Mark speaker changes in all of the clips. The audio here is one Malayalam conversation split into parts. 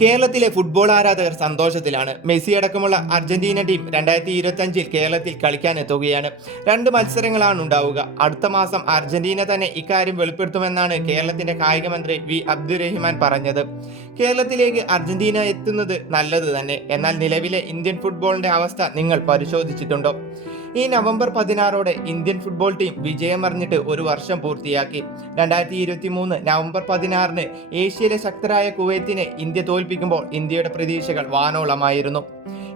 Speaker 1: കേരളത്തിലെ ഫുട്ബോൾ ആരാധകർ സന്തോഷത്തിലാണ്. മെസ്സി അടക്കമുള്ള അർജന്റീന ടീം രണ്ടായിരത്തി ഇരുപത്തഞ്ചിൽ കേരളത്തിൽ കളിക്കാനെത്തുകയാണ് രണ്ട് മത്സരങ്ങളാണ് ഉണ്ടാവുക. അടുത്ത മാസം അർജന്റീന തന്നെ ഇക്കാര്യം വെളിപ്പെടുത്തുമെന്നാണ് കേരളത്തിന്റെ കായിക മന്ത്രി വി അബ്ദുറഹിമാൻ പറഞ്ഞത്. കേരളത്തിലേക്ക് അർജന്റീന എത്തുന്നത് നല്ലത് തന്നെ. എന്നാൽ നിലവിലെ ഇന്ത്യൻ ഫുട്ബോളിന്റെ അവസ്ഥ നിങ്ങൾ പരിശോധിച്ചിട്ടുണ്ടോ? ഈ നവംബർ പതിനാറോടെ ഇന്ത്യൻ ഫുട്ബോൾ ടീം വിജയം വിജയമറിഞ്ഞിട്ട് ഒരു വർഷം പൂർത്തിയാക്കി. രണ്ടായിരത്തി ഇരുപത്തി മൂന്ന് നവംബർ പതിനാറിന് ഏഷ്യയിലെ ശക്തരായ കുവൈത്തിനെ ഇന്ത്യ തോൽപ്പിക്കുമ്പോൾ ഇന്ത്യയുടെ പ്രതീക്ഷകൾ വാനോളമായിരുന്നു.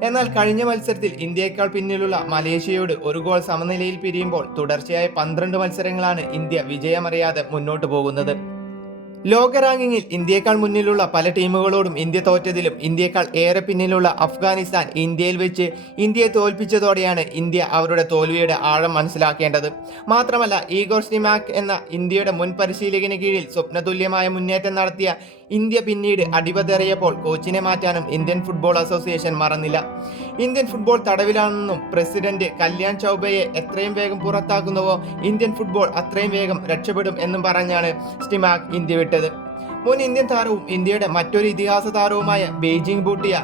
Speaker 1: എന്നാൽ കഴിഞ്ഞ മത്സരത്തിൽ ഇന്ത്യയേക്കാൾ പിന്നിലുള്ള മലേഷ്യയോട് ഒരു ഗോൾ സമനിലയിൽ പിരിയുമ്പോൾ തുടർച്ചയായ പന്ത്രണ്ട് മത്സരങ്ങളാണ് ഇന്ത്യ വിജയമറിയാതെ മുന്നോട്ട് പോകുന്നത്. ലോക റാങ്കിങ്ങിൽ ഇന്ത്യയേക്കാൾ മുന്നിലുള്ള പല ടീമുകളോടും ഇന്ത്യ തോറ്റതിലും ഇന്ത്യയേക്കാൾ ഏറെ പിന്നിലുള്ള അഫ്ഗാനിസ്ഥാൻ ഇന്ത്യയിൽ വെച്ച് ഇന്ത്യയെ തോൽപ്പിച്ചതോടെയാണ് ഇന്ത്യ അവരുടെ തോൽവിയുടെ ആഴം മനസ്സിലാക്കേണ്ടത്. മാത്രമല്ല ഈഗോർ സ്റ്റിമാക് എന്ന ഇന്ത്യയുടെ മുൻ പരിശീലകന് കീഴിൽ സ്വപ്നതുല്യമായ മുന്നേറ്റം നടത്തിയ ഇന്ത്യ പിന്നീട് അടിപതറിയപ്പോൾ കോച്ചിനെ മാറ്റാനും ഇന്ത്യൻ ഫുട്ബോൾ അസോസിയേഷൻ മറന്നില്ല. ഇന്ത്യൻ ഫുട്ബോൾ തടവിലാണെന്നും പ്രസിഡന്റ് കല്യാൺ ചൗബയെ എത്രയും വേഗം പുറത്താക്കുന്നുവോ ഇന്ത്യൻ ഫുട്ബോൾ അത്രയും വേഗം രക്ഷപ്പെടും എന്നും പറഞ്ഞാണ് സ്റ്റിമാക് ഇന്ത്യ വിട്ടത്. മുൻ ഇന്ത്യൻ താരവും ഇന്ത്യയുടെ മറ്റൊരു ഇതിഹാസ താരവുമായ Baichung Bhutia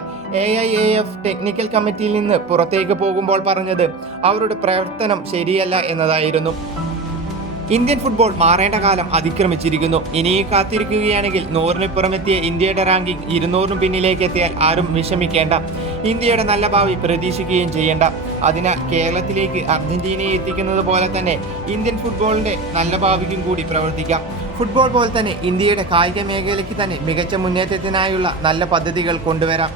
Speaker 1: A I F F technical കമ്മിറ്റിയിൽ നിന്ന് പുറത്തേക്ക് പോകുമ്പോൾ പറഞ്ഞത് അവരുടെ പ്രവർത്തനം ശരിയല്ല എന്നതായിരുന്നു. ഇന്ത്യൻ ഫുട്ബോൾ മാറേണ്ട കാലം അതിക്രമിച്ചിരിക്കുന്നു. ഇനി കാത്തിരിക്കുകയാണെങ്കിൽ നൂറിന് പുറമെത്തിയ ഇന്ത്യയുടെ റാങ്കിംഗ് ഇരുന്നൂറിന് പിന്നിലേക്ക് എത്തിയാൽ ആരും വിഷമിക്കേണ്ട. ഇന്ത്യയുടെ നല്ല ഭാവി പ്രതീക്ഷിക്കുകയും ചെയ്യേണ്ട. അതിനാൽ കേരളത്തിലേക്ക് അർജന്റീനയെ എത്തിക്കുന്നത് പോലെ തന്നെ ഇന്ത്യൻ ഫുട്ബോളിന്റെ നല്ല ഭാവിക്കും കൂടി പ്രവർത്തിക്കാം. ഫുട്ബോൾ പോലെ തന്നെ ഇന്ത്യയുടെ കായിക മേഖലയ്ക്ക് തന്നെ മികച്ച മുന്നേറ്റത്തിനായുള്ള നല്ല പദ്ധതികൾ കൊണ്ടുവരാം.